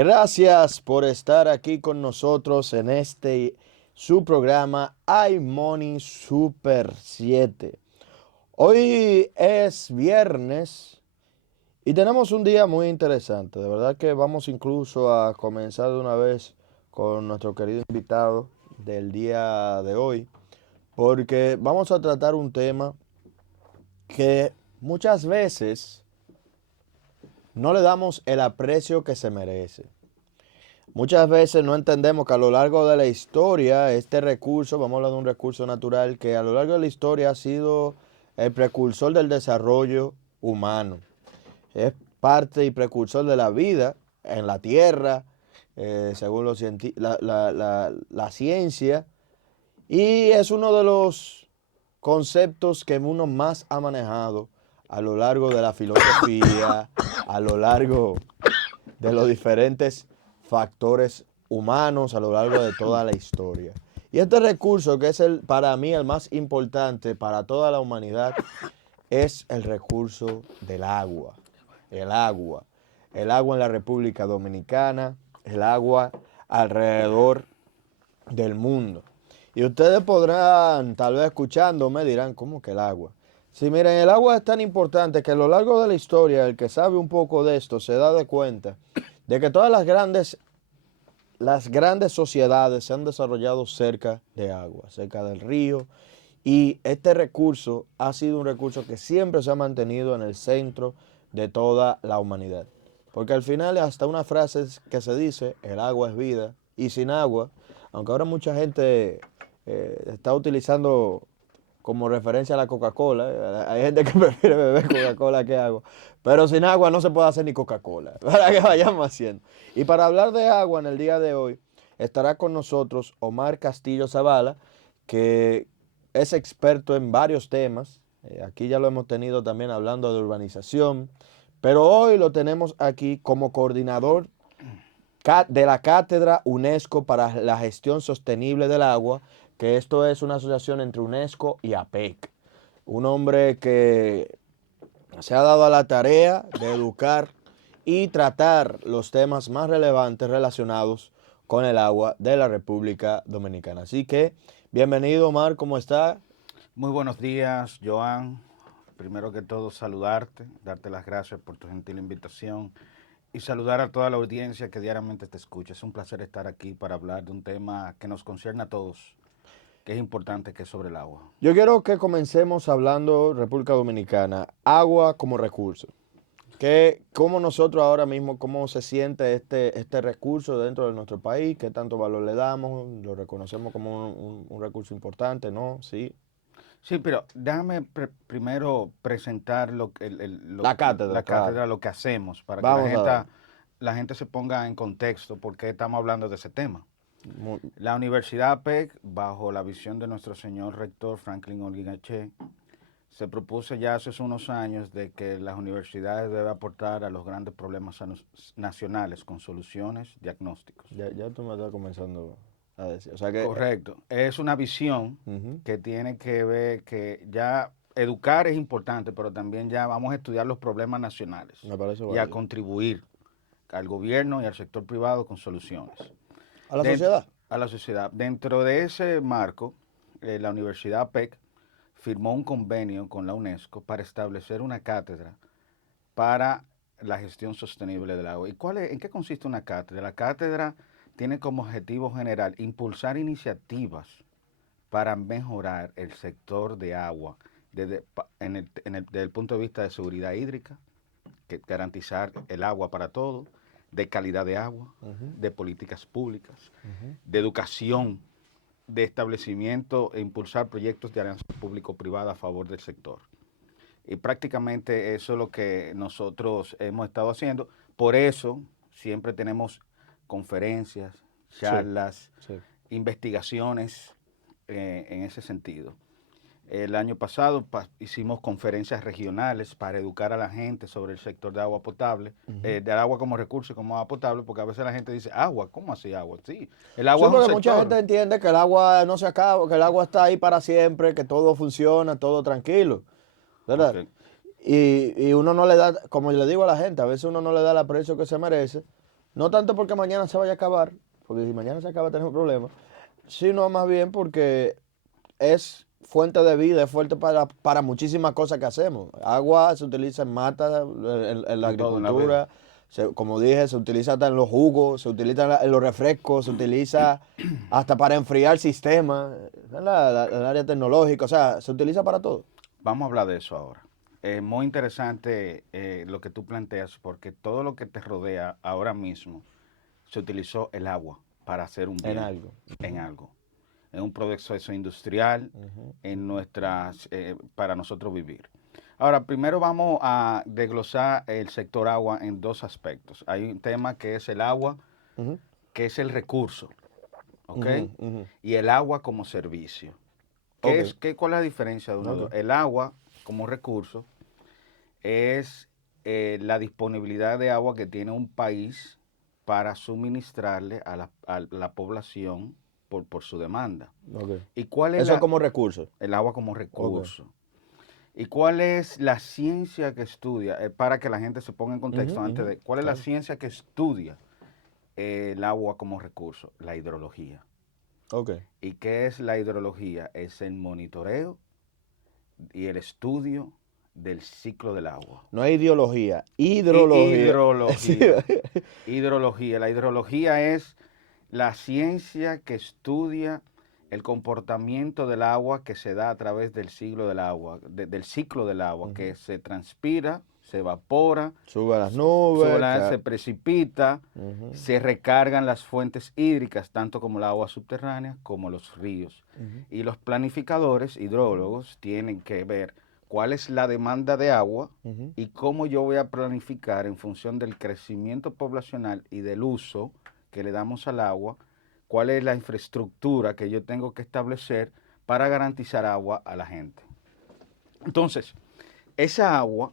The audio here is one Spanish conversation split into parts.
Gracias por estar aquí con nosotros en su programa iMoney Super 7. Hoy es viernes y tenemos un día muy interesante. De verdad que vamos incluso a comenzar de una vez con nuestro querido invitado del día de hoy, porque vamos a tratar un tema que muchas veces no le damos el aprecio que se merece. Muchas veces no entendemos que a lo largo de la historia, este recurso, vamos a hablar de un recurso natural, que a lo largo de la historia ha sido el precursor del desarrollo humano. Es parte y precursor de la vida en la tierra, según la ciencia, y es uno de los conceptos que uno más ha manejado a lo largo de la filosofía, a lo largo de los diferentes factores humanos a lo largo de toda la historia. Y este recurso, que es para mí el más importante para toda la humanidad, es el recurso del agua. El agua. El agua en la República Dominicana, el agua alrededor del mundo. Y ustedes podrán, tal vez escuchándome, dirán, ¿cómo que el agua? Sí, miren, el agua es tan importante que a lo largo de la historia, el que sabe un poco de esto se da de cuenta de que todas las grandes sociedades se han desarrollado cerca de agua, cerca del río, y este recurso ha sido un recurso que siempre se ha mantenido en el centro de toda la humanidad. Porque al final hasta una frase que se dice, el agua es vida, y sin agua, aunque ahora mucha gente está utilizando como referencia a la Coca-Cola. Hay gente que prefiere beber Coca-Cola que agua. Pero sin agua no se puede hacer ni Coca-Cola. Para que vayamos haciendo. Y para hablar de agua en el día de hoy, estará con nosotros Omar Castillo Zavala, que es experto en varios temas. Aquí ya lo hemos tenido también hablando de urbanización. Pero hoy lo tenemos aquí como coordinador de la Cátedra UNESCO para la Gestión Sostenible del Agua, que esto es una asociación entre UNESCO y APEC. Un hombre que se ha dado a la tarea de educar y tratar los temas más relevantes relacionados con el agua de la República Dominicana. Así que, bienvenido Omar, ¿cómo está? Muy buenos días, Joan. Primero que todo, saludarte, darte las gracias por tu gentil invitación y saludar a toda la audiencia que diariamente te escucha. Es un placer estar aquí para hablar de un tema que nos concierne a todos, que es importante, que es sobre el agua. Yo quiero que comencemos hablando, República Dominicana, agua como recurso. ¿Cómo nosotros ahora mismo, cómo se siente este recurso dentro de nuestro país? ¿Qué tanto valor le damos? ¿Lo reconocemos como un recurso importante? ¿No? Sí. Sí, pero déjame primero presentar La cátedra, la claro. cátedra, lo que hacemos, para que Vamos a ver. la gente se ponga en contexto por qué estamos hablando de ese tema. Muy- La Universidad APEC, bajo la visión de nuestro señor rector Franklin Olguinche, se propuso ya hace unos años de que las universidades deben aportar a los grandes problemas nacionales con soluciones, diagnósticos. ya tú me estás comenzando a decir. O sea que, Correcto. Es una visión ujú, que tiene que ver que ya educar es importante, pero también ya vamos a estudiar los problemas nacionales me parece y a válido. contribuir al gobierno y al sector privado con soluciones. ¿A la Dentro, sociedad? a la sociedad. Dentro de ese marco, la Universidad PEC firmó un convenio con la UNESCO para establecer una cátedra para la gestión sostenible del agua. ¿En qué consiste una cátedra? La cátedra tiene como objetivo general impulsar iniciativas para mejorar el sector de agua desde el punto de vista de seguridad hídrica, que garantizar el agua para todos, de calidad de agua, Ujú, de políticas públicas, ujú. de educación, de establecimiento e impulsar proyectos de alianza público-privada a favor del sector. Y prácticamente eso es lo que nosotros hemos estado haciendo. Por eso siempre tenemos conferencias, Sí, charlas, sí. investigaciones en ese sentido. El año pasado hicimos conferencias regionales para educar a la gente sobre el sector de agua potable, Ujú. del agua como recurso y como agua potable, porque a veces la gente dice, agua, ¿cómo así agua? Sí, el Sí, agua es un porque mucha gente sector. entiende que el agua no se acaba, que el agua está ahí para siempre, que todo funciona, todo tranquilo, Ok. ¿verdad? Y uno no le da, como le digo a la gente, a veces uno no le da el aprecio que se merece, No tanto porque mañana se vaya a acabar, porque si mañana se acaba tenemos problemas, sino más bien porque es fuente de vida, es fuente para muchísimas cosas que hacemos. Agua se utiliza en mata, en la En todo en la vida. agricultura, como dije, se utiliza hasta en los jugos, se utiliza en los refrescos, se utiliza hasta para enfriar sistemas, en el área tecnológica, o sea, se utiliza para todo. Vamos a hablar de eso ahora. Es muy interesante lo que tú planteas porque todo lo que te rodea ahora mismo se utilizó el agua para hacer un En bien algo. en algo, en un proceso industrial, Ujú. para nosotros vivir. Ahora, primero vamos a desglosar el sector agua en dos aspectos. Hay un tema que es el agua, Ujú, que es el recurso, ¿ok? ujú, ujú. Y el agua como servicio. Ok, ¿Cuál es la diferencia de uno de ok. los? El agua como recurso es la disponibilidad de agua que tiene un país para suministrarle a la población por su demanda. Ok. ¿Y cuál es Eso como recurso. el agua como Ok. recurso? ¿Y cuál es la ciencia que estudia? Para que la gente se ponga en Ujú, contexto antes ujú, de, ¿cuál es la claro. ciencia que estudia el agua como recurso? La hidrología. Ok. ¿Y qué es la hidrología? Es el monitoreo y el estudio del ciclo del agua. No hay ideología, hidrología. Sí. Hidrología. Hidrología. La hidrología es la ciencia que estudia el comportamiento del agua que se da a través del ciclo del agua, del ciclo del agua, Ujú. que se transpira, se evapora, Sube a las nubes, se precipita, ujú, se recargan las fuentes hídricas, tanto como el agua subterránea como los ríos. ujú, Y los planificadores, hidrólogos, tienen que ver cuál es la demanda de agua ujú, y cómo yo voy a planificar en función del crecimiento poblacional y del uso que le damos al agua, cuál es la infraestructura que yo tengo que establecer para garantizar agua a la gente. Entonces, esa agua,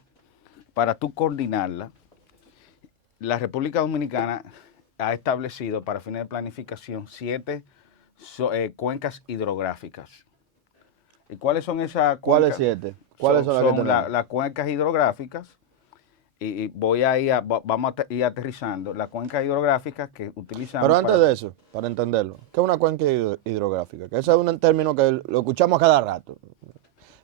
para tú coordinarla, la República Dominicana ha establecido para fines de planificación 7 cuencas hidrográficas. ¿Y cuáles son esas ¿Cuáles cuencas? 7? ¿Cuáles son las que Son tenemos? las cuencas hidrográficas y vamos a ir aterrizando. Las cuencas hidrográficas que Pero utilizamos antes para... de eso, para entenderlo, ¿qué es una cuenca hidrográfica? Que ese es un término que lo escuchamos a cada rato.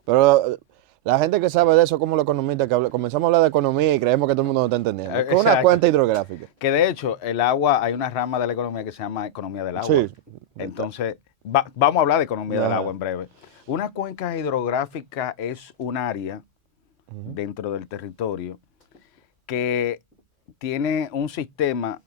Pero la gente que sabe de eso, como los economistas, comenzamos a hablar de economía y creemos que todo el mundo lo está entendiendo. ¿Qué es una Exacto. cuenca hidrográfica? Que de hecho, el agua, hay una rama de la economía que se llama economía del agua. Sí. Entonces, vamos a hablar de economía del agua Ajá. en breve. Una cuenca hidrográfica es un área Ujú. dentro del territorio que tiene un sistema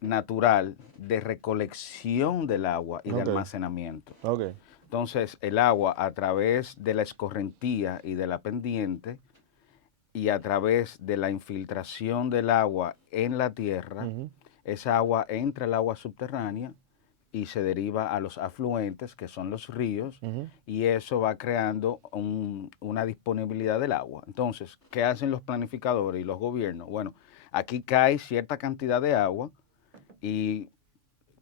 natural de recolección del agua y de Ok, almacenamiento. ok. Entonces, el agua a través de la escorrentía y de la pendiente y a través de la infiltración del agua en la tierra, Ujú, esa agua entra al agua subterránea y se deriva a los afluentes, que son los ríos, ujú, y eso va creando una disponibilidad del agua. Entonces, ¿qué hacen los planificadores y los gobiernos? Bueno, aquí cae cierta cantidad de agua y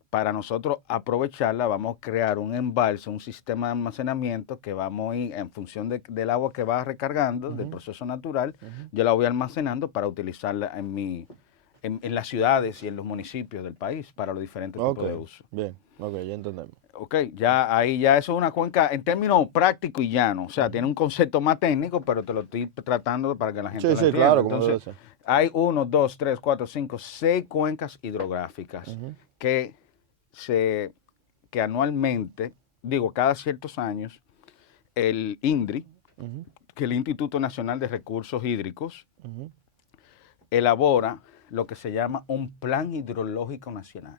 para nosotros aprovecharla vamos a crear un embalse, un sistema de almacenamiento que vamos a ir en función del agua que va recargando, del ujú, proceso natural, ujú. yo la voy almacenando para utilizarla en las ciudades y en los municipios del país para los diferentes Ok, tipos de uso. bien, ok, ya entendemos. Ok, ya ahí ya eso es una cuenca en términos prácticos y llanos, o sea, tiene Ujú. un concepto más técnico, pero te lo estoy tratando para que la gente Sí, lo sí, entienda. claro, como Entonces, debe ser. hay 6 cuencas hidrográficas Ujú, que se que anualmente, digo, cada ciertos años, el INDRI, ujú, que es el Instituto Nacional de Recursos Hídricos, ujú. elabora lo que se llama un plan hidrológico nacional.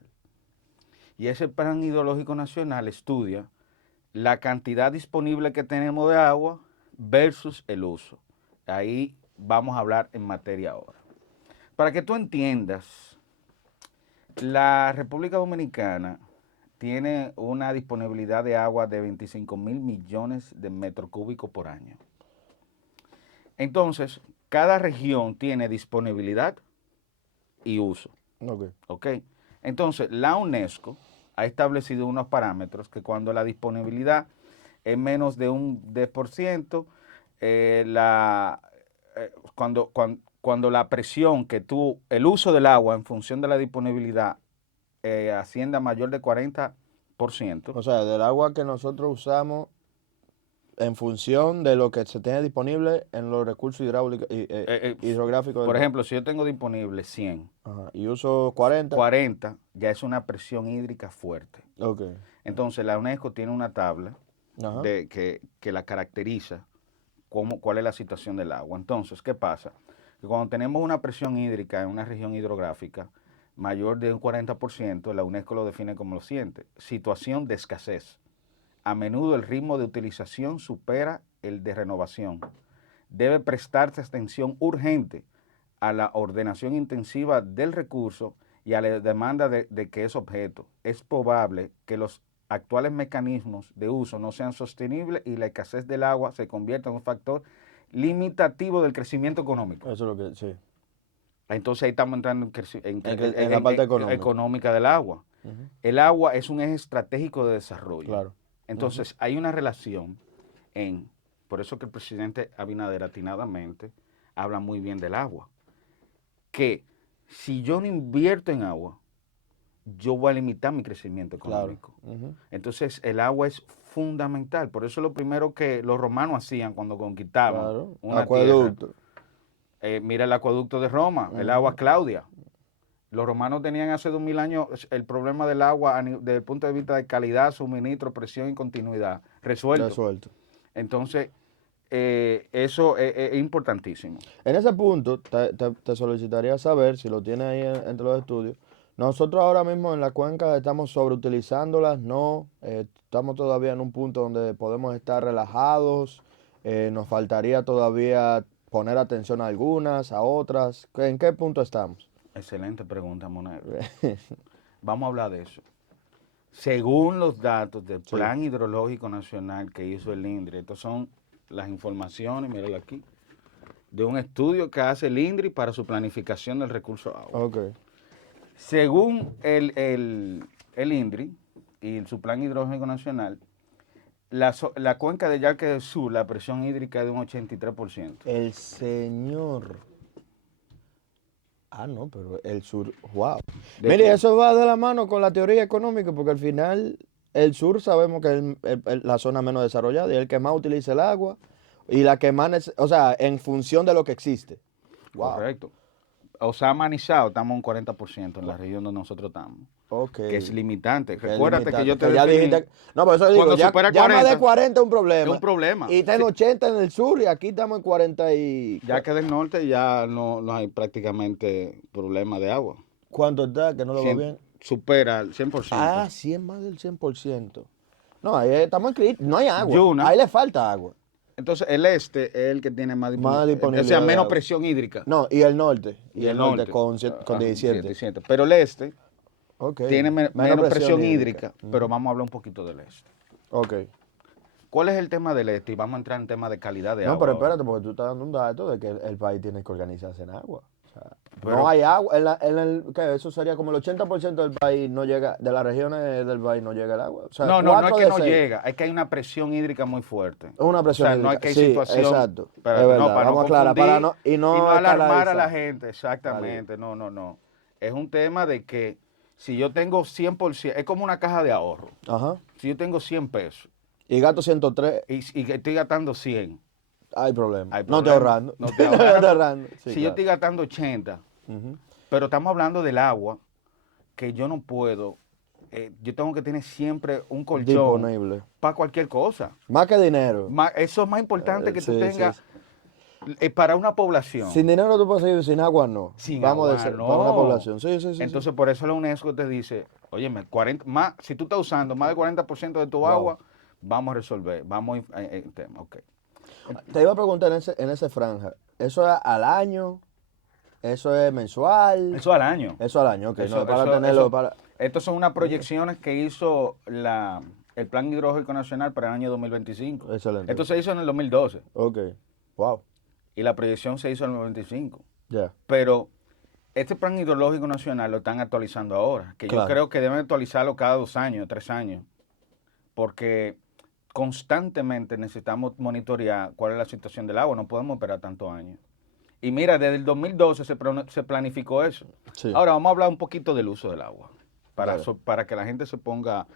Y ese plan hidrológico nacional estudia la cantidad disponible que tenemos de agua versus el uso. Ahí vamos a hablar en materia ahora. Para que tú entiendas, la República Dominicana tiene una disponibilidad de agua de 25.000 millones de metros cúbicos por año. Entonces, cada región tiene disponibilidad y uso. Ok. ¿Ok? Entonces, la UNESCO ha establecido unos parámetros que cuando la disponibilidad es menos de un 10%, cuando cuando la presión el uso del agua en función de la disponibilidad asciende a mayor de 40%. O sea, del agua que nosotros usamos en función de lo que se tiene disponible en los recursos hidráulicos hidrográficos del Por país. ejemplo, si yo tengo disponible 100, Ajá, y uso 40. 40 ya es una presión hídrica fuerte. Ok. Entonces, la UNESCO tiene una tabla Ajá. que la caracteriza cuál es la situación del agua. Entonces, ¿qué pasa? Que cuando tenemos una presión hídrica en una región hidrográfica mayor de un 40%, la UNESCO lo define como lo siguiente: situación de escasez. A menudo el ritmo de utilización supera el de renovación. Debe prestarse atención urgente a la ordenación intensiva del recurso y a la demanda de que es objeto. Es probable que los actuales mecanismos de uso no sean sostenibles y la escasez del agua se convierta en un factor limitativo del crecimiento económico. Eso es lo que, sí. Entonces ahí estamos entrando En la parte económica del agua. Uh-huh. El agua es un eje estratégico de desarrollo. Claro. Entonces hay una relación por eso que el presidente Abinader atinadamente habla muy bien del agua, que si yo no invierto en agua, yo voy a limitar mi crecimiento económico. Claro. Uh-huh. Entonces el agua es fundamental, por eso lo primero que los romanos hacían cuando conquistaban Claro. una Acueducto. tierra. Mira el acueducto de Roma, el agua Claudia. Los romanos tenían hace 2000 años el problema del agua desde el punto de vista de calidad, suministro, presión y continuidad resuelto. Entonces, eso es importantísimo. En ese punto, te solicitaría saber, si lo tienes ahí entre los estudios, nosotros ahora mismo en la cuenca estamos sobreutilizándolas, no, estamos todavía en un punto donde podemos estar relajados, nos faltaría todavía poner atención a algunas, a otras. ¿En qué punto estamos? Excelente pregunta, Monero. Vamos a hablar de eso. Según los datos del Plan Hidrológico Nacional que hizo el INDRI, estas son las informaciones, míralo aquí, de un estudio que hace el INDRI para su planificación del recurso agua. Okay. Según el INDRI y su Plan Hidrológico Nacional, la cuenca de Yaqui del Sur, la presión hídrica es de un 83%. El señor... Ah, no, pero el sur, wow. Mire, eso va de la mano con la teoría económica, porque al final el sur sabemos que es la zona menos desarrollada y el que más utiliza el agua y la que más, o sea, en función de lo que existe. Wow. Correcto. Osama Nizao, estamos un 40% en la región donde nosotros estamos. Okay. Que es limitante. Recuérdate que yo te ya dijiste, no, pero eso digo, ya 40, más de 40 es un problema. Es un problema. Y está en 80 en el sur y aquí estamos en 40 y... Ya que del norte ya no hay prácticamente problema de agua. ¿Cuánto está? Que no lo veo bien. Supera el 100%. Ah, 100 más del 100%. No, ahí estamos en crítica. No hay agua. Ahí le falta agua. Entonces, el este es el que tiene más disponibilidad. O sea, menos presión hídrica. No, y el norte. Y el norte con 17. Pero el este tiene menos presión hídrica. Pero vamos a hablar un poquito del este. Ok. ¿Cuál es el tema del este? Y vamos a entrar en tema de calidad de agua. No, pero espérate, porque tú estás dando un dato de que el país tiene que organizarse en agua. O sea, no hay agua. ¿Qué? Eso sería como el 80% del país no llega, de las regiones del país no llega el agua. O sea, no es que no llega, es que hay una presión hídrica muy fuerte. Es una presión hídrica. No hay que hay situación. Exacto. Para, es verdad. Para vamos a aclarar, y no alarmar a la gente, exactamente. Vale. No. Es un tema de que si yo tengo 100%, es como una caja de ahorro. Ajá. Si yo tengo 100 pesos. Y gasto 103. Y estoy gastando 100. Hay problema. No estoy ahorrando. No estoy ahorrando. Sí, si yo estoy gastando 80, pero estamos hablando del agua, que yo no puedo, yo tengo que tener siempre un colchón disponible para cualquier cosa. Más que dinero. Eso es más importante que tú tengas para una población. Sin dinero tú puedes seguir, sin agua no. Sin agua no. Para una población. Sí. Entonces por eso la UNESCO te dice, óyeme, si tú estás usando más del 40% de tu agua, vamos a resolver, vamos en tema, ok. Te iba a preguntar en ese franja, ¿eso es al año? ¿Eso es mensual? Eso al año. Eso al año, ok. Para tenerlo para... Estas son unas proyecciones que hizo el Plan Hidrológico Nacional para el año 2025. Excelente. Esto se hizo en el 2012. Ok, wow. Y la proyección se hizo en el 2025. Ya. Yeah. Pero este Plan Hidrológico Nacional lo están actualizando ahora, que yo creo que deben actualizarlo cada 2 años, 3 años, porque constantemente necesitamos monitorear cuál es la situación del agua, no podemos esperar tantos años. Y mira, desde el 2012 se planificó eso. Sí. Ahora vamos a hablar un poquito del uso del agua, Dale. para que la gente se ponga...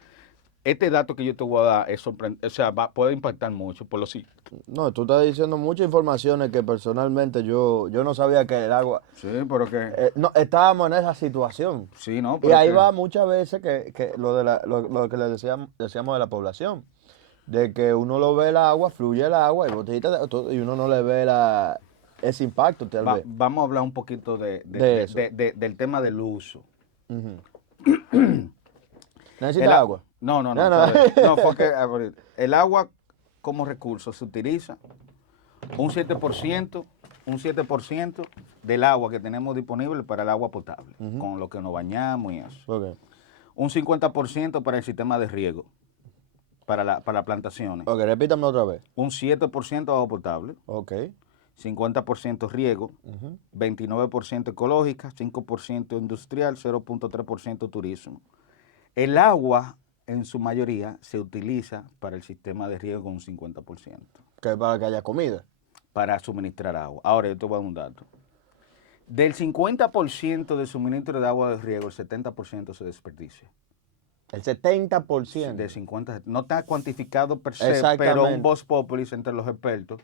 Este dato que yo te voy a dar es o sea, puede impactar mucho por lo siguiente. No, tú estás diciendo muchas informaciones que personalmente yo no sabía que el agua... Sí, pero que... no, estábamos en esa situación. Sí, no, Y pero ahí que... va muchas veces que lo que le decíamos de la población, de que uno lo ve el agua, fluye el agua y botellita y uno no le ve ese impacto tal vez Vamos a hablar un poquito de eso. del tema del uso. Ujú. El ¿Necesita a- agua? no, no, no, No, no. espérate. No, fue que el agua como recurso se utiliza un 7%, un 7% del agua que tenemos disponible para el agua potable, con lo que nos bañamos y eso. Ok, Un 50% para el sistema de riego, para plantaciones. ok, repítame otra vez. Un 7% agua potable, Ok. 50% riego, Ujú. 29% ecológica, 5% industrial, 0.3% turismo. El agua, en su mayoría, se utiliza para el sistema de riego con un 50%, Que para que haya comida. para suministrar agua. Ahora, yo te voy a dar un dato. Del 50% del suministro de agua de riego, el 70% se desperdicia. El 70%. De 50, no está cuantificado per se, pero un Exactamente. vox populis entre los expertos,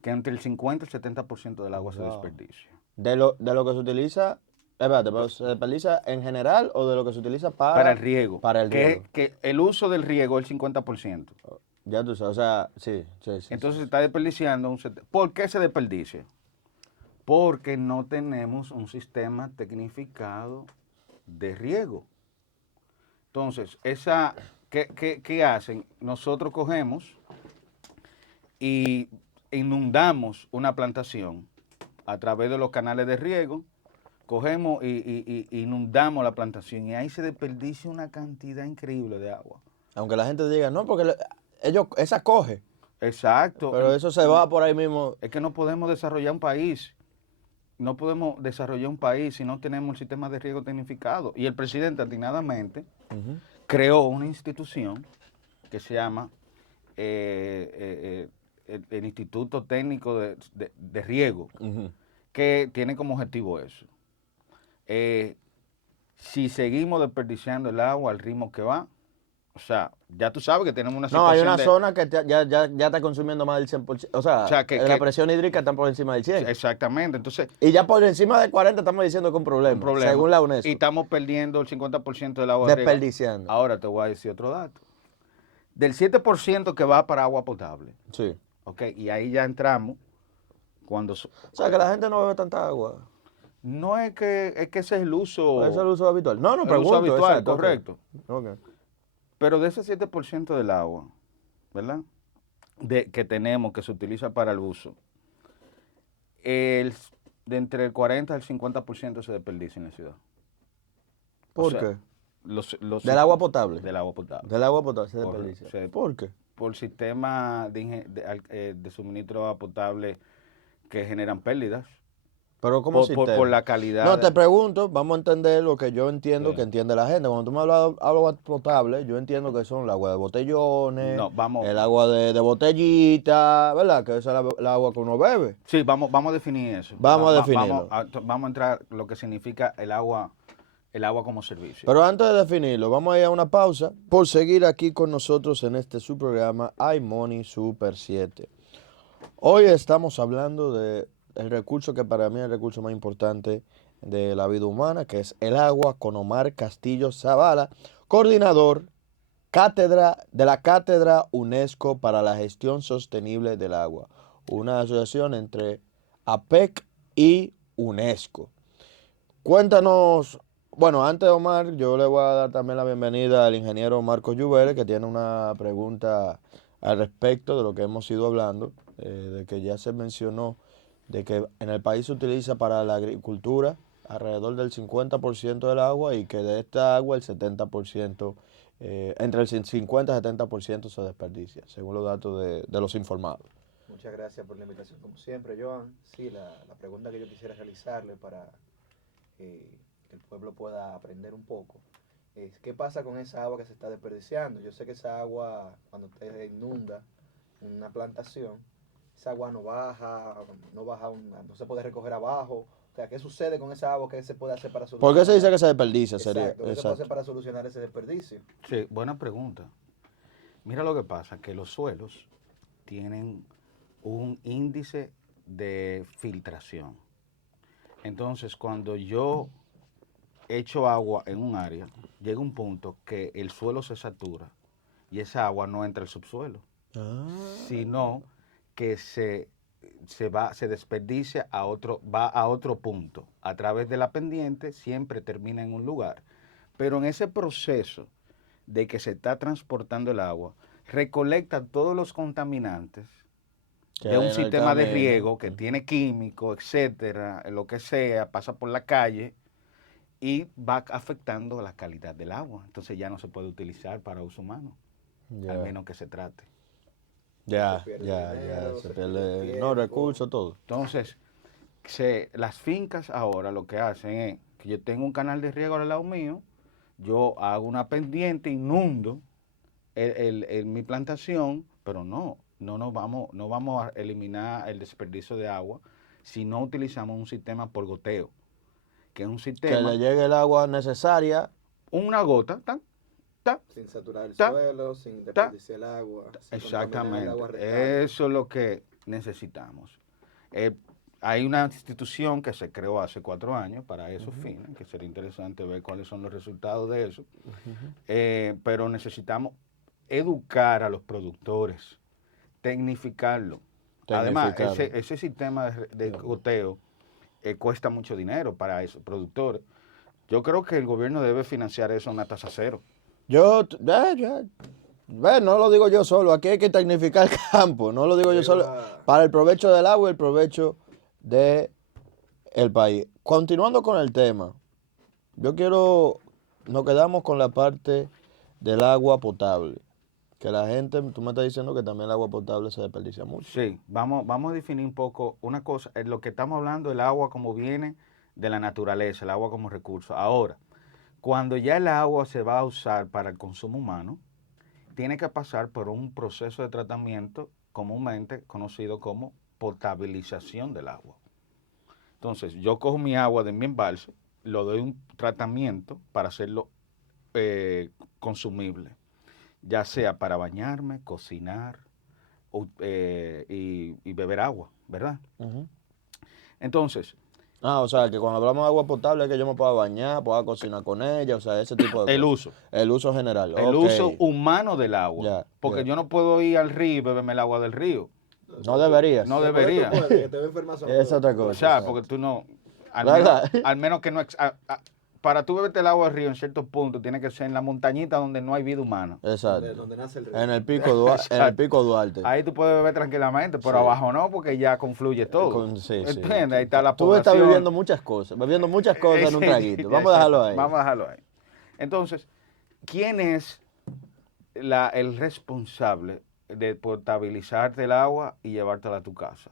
que entre el 50 y el 70% del agua se Wow. desperdicia. De lo que se utiliza, espérate, pero ¿se desperdicia en general o de lo que se utiliza Para el para, riego, para el riego? que el uso del riego es el 50%. Ya tú sabes, o sea, sí, sí, sí, Entonces se sí. está desperdiciando ¿Por qué se desperdicia? Porque no tenemos un sistema tecnificado de riego. Entonces, ¿qué hacen? Nosotros cogemos y inundamos una plantación a través de los canales de riego, cogemos y inundamos la plantación y ahí se desperdicia una cantidad increíble de agua. Aunque la gente diga, no, porque esa coge, Exacto. pero eso se va por ahí mismo. Es que no podemos desarrollar un país. No podemos desarrollar un país si no tenemos el sistema de riego tecnificado. Y el presidente atinadamente Ujú, creó una institución que se llama el Instituto Técnico de Riego, ujú. que tiene como objetivo eso. Eh, si seguimos desperdiciando el agua al ritmo que va, o sea, ya tú sabes que tenemos una No, hay situación una de... zona que ya está consumiendo más del 100%. O O sea, sea, la presión hídrica está por encima del 100. exactamente, entonces, Y ya por encima de 40 estamos diciendo que es un un problema, problema. según la Y UNESCO. estamos perdiendo el 50% del agua de riego. Desperdiciando. Ahora te voy a decir otro dato. Del 7% que va para agua potable, Sí. ¿ok? Y ahí ya entramos cuando... O sea, que la gente no bebe tanta agua. No es que ese es Ese es el uso habitual. No, no, el uso pregunto, habitual, exacto, ok. correcto. Ok. Pero de ese 7% del agua, ¿verdad? Que tenemos, que se utiliza para el uso, el, de entre el 40 al 50% se desperdicia en la ciudad. O ¿Por sea, qué? los Del agua potable. del agua potable. Del agua potable se Por, desperdicia. ¿Por qué? por sistema de suministro de agua potable que generan pérdidas, Pero como por sistema. la calidad. No, te pregunto, vamos a entender lo que yo entiendo que Sí. entiende la gente. Cuando tú me hablas de agua potable, yo entiendo que son el agua de botellones, No, vamos, el agua de botellita, ¿verdad? Que esa es el agua que uno bebe. sí, vamos a definir eso. Vamos a definirlo. Vamos a entrar lo que significa el agua como servicio. Pero antes de definirlo, vamos a ir a una pausa por seguir aquí con nosotros en este su programa iMoney Super 7. Hoy estamos hablando de el recurso que para mí es el recurso más importante de la vida humana, que es el agua, con Omar Castillo Zavala, coordinador cátedra de la Cátedra UNESCO para la Gestión Sostenible del Agua, una asociación entre APEC y UNESCO. Cuéntanos, bueno, antes de Omar, yo le voy a dar también la bienvenida al ingeniero Marcos Lluvere, que tiene una pregunta al respecto de lo que hemos ido hablando, de que ya se mencionó de que en el país se utiliza para la agricultura alrededor del 50% del agua y que de esta agua el 70%, entre el 50 y 70% se desperdicia, según los datos de los informados. Muchas gracias por la invitación, como siempre, Joan. Sí, la pregunta que yo quisiera realizarle para que el pueblo pueda aprender un poco es qué pasa con esa agua que se está desperdiciando. Yo sé que esa agua, cuando usted inunda una plantación, esa agua no baja, no se puede recoger abajo. O sea, ¿qué sucede con esa agua? ¿Qué se puede hacer para solucionar? ¿Por qué se dice que se desperdicia? Sería, Exacto, ¿qué se puede hacer para solucionar ese desperdicio? Sí, buena pregunta. Mira lo que pasa, que los suelos tienen un índice de filtración. Entonces, cuando yo echo agua en un área, llega un punto que el suelo se satura y esa agua no entra al subsuelo, sino que se desperdicia va a otro punto. A través de la pendiente siempre termina en un lugar. Pero en ese proceso de que se está transportando el agua, recolecta todos los contaminantes Que de hay un en el sistema de camino. riego que tiene químico, etcétera, lo que sea, pasa por la calle y va afectando la calidad del agua. Entonces ya no se puede utilizar para uso humano, al menos que se trate. Ya, Se pierde ya, dinero, se se pierde, pierde no, tiempo. recursos, todo. Entonces, las fincas ahora lo que hacen es que yo tengo un canal de riego al lado mío, yo hago una pendiente, inundo mi plantación, pero no vamos a eliminar el desperdicio de agua si no utilizamos un sistema por goteo, que es un Que sistema, le llegue el agua necesaria. una gota, ta, ta, Sin saturar el ta, suelo, sin ta. desperdiciar el agua, sin contaminar el Exactamente, agua restante. eso es lo que necesitamos. Hay una institución que se creó hace 4 años para esos fines, que sería interesante ver cuáles son los resultados de eso, pero necesitamos educar a los productores, tecnificarlo. Además, Tecnificarlo. ese sistema de goteo cuesta mucho dinero para esos productores. Yo creo que el gobierno debe financiar eso a una tasa cero. No lo digo yo solo, aquí hay que tecnificar el campo, no lo digo yo solo, para el provecho del agua y el provecho del país. Continuando con el tema, nos quedamos con la parte del agua potable, que la gente, tú me estás diciendo que también el agua potable se desperdicia mucho. Sí, vamos a definir un poco una cosa, lo que estamos hablando, el agua como viene de la naturaleza, el agua como recurso. Ahora, cuando ya el agua se va a usar para el consumo humano, tiene que pasar por un proceso de tratamiento comúnmente conocido como potabilización del agua. Entonces, yo cojo mi agua de mi embalse, lo doy un tratamiento para hacerlo consumible, ya sea para bañarme, cocinar y beber agua, ¿verdad? Ujú. Entonces, O sea, que cuando hablamos de agua potable es que yo me pueda bañar, pueda cocinar con ella, o sea, ese tipo de el cosas. uso. El uso general, El ok. uso humano del agua. Ya, Porque ya. yo no puedo ir al río y beberme el agua del río. No deberías. No Después debería. tú puedes, que te va a enfermar solo. Es otra O cosa. sea, exacto. porque tú no, ¿Verdad? al menos que no, para tú beberte el agua del río en ciertos puntos, tiene que ser en la montañita donde no hay vida humana. Exacto. Donde nace el río. En el pico Duarte. Ahí tú puedes beber tranquilamente, pero Sí. abajo no, porque ya confluye todo. Sí. ¿Entiendes? Ahí está la Tú estás población. bebiendo muchas cosas en un traguito. Vamos a dejarlo ahí. Vamos a dejarlo ahí. Entonces, ¿quién es el responsable de potabilizarte el agua y llevártela a tu casa?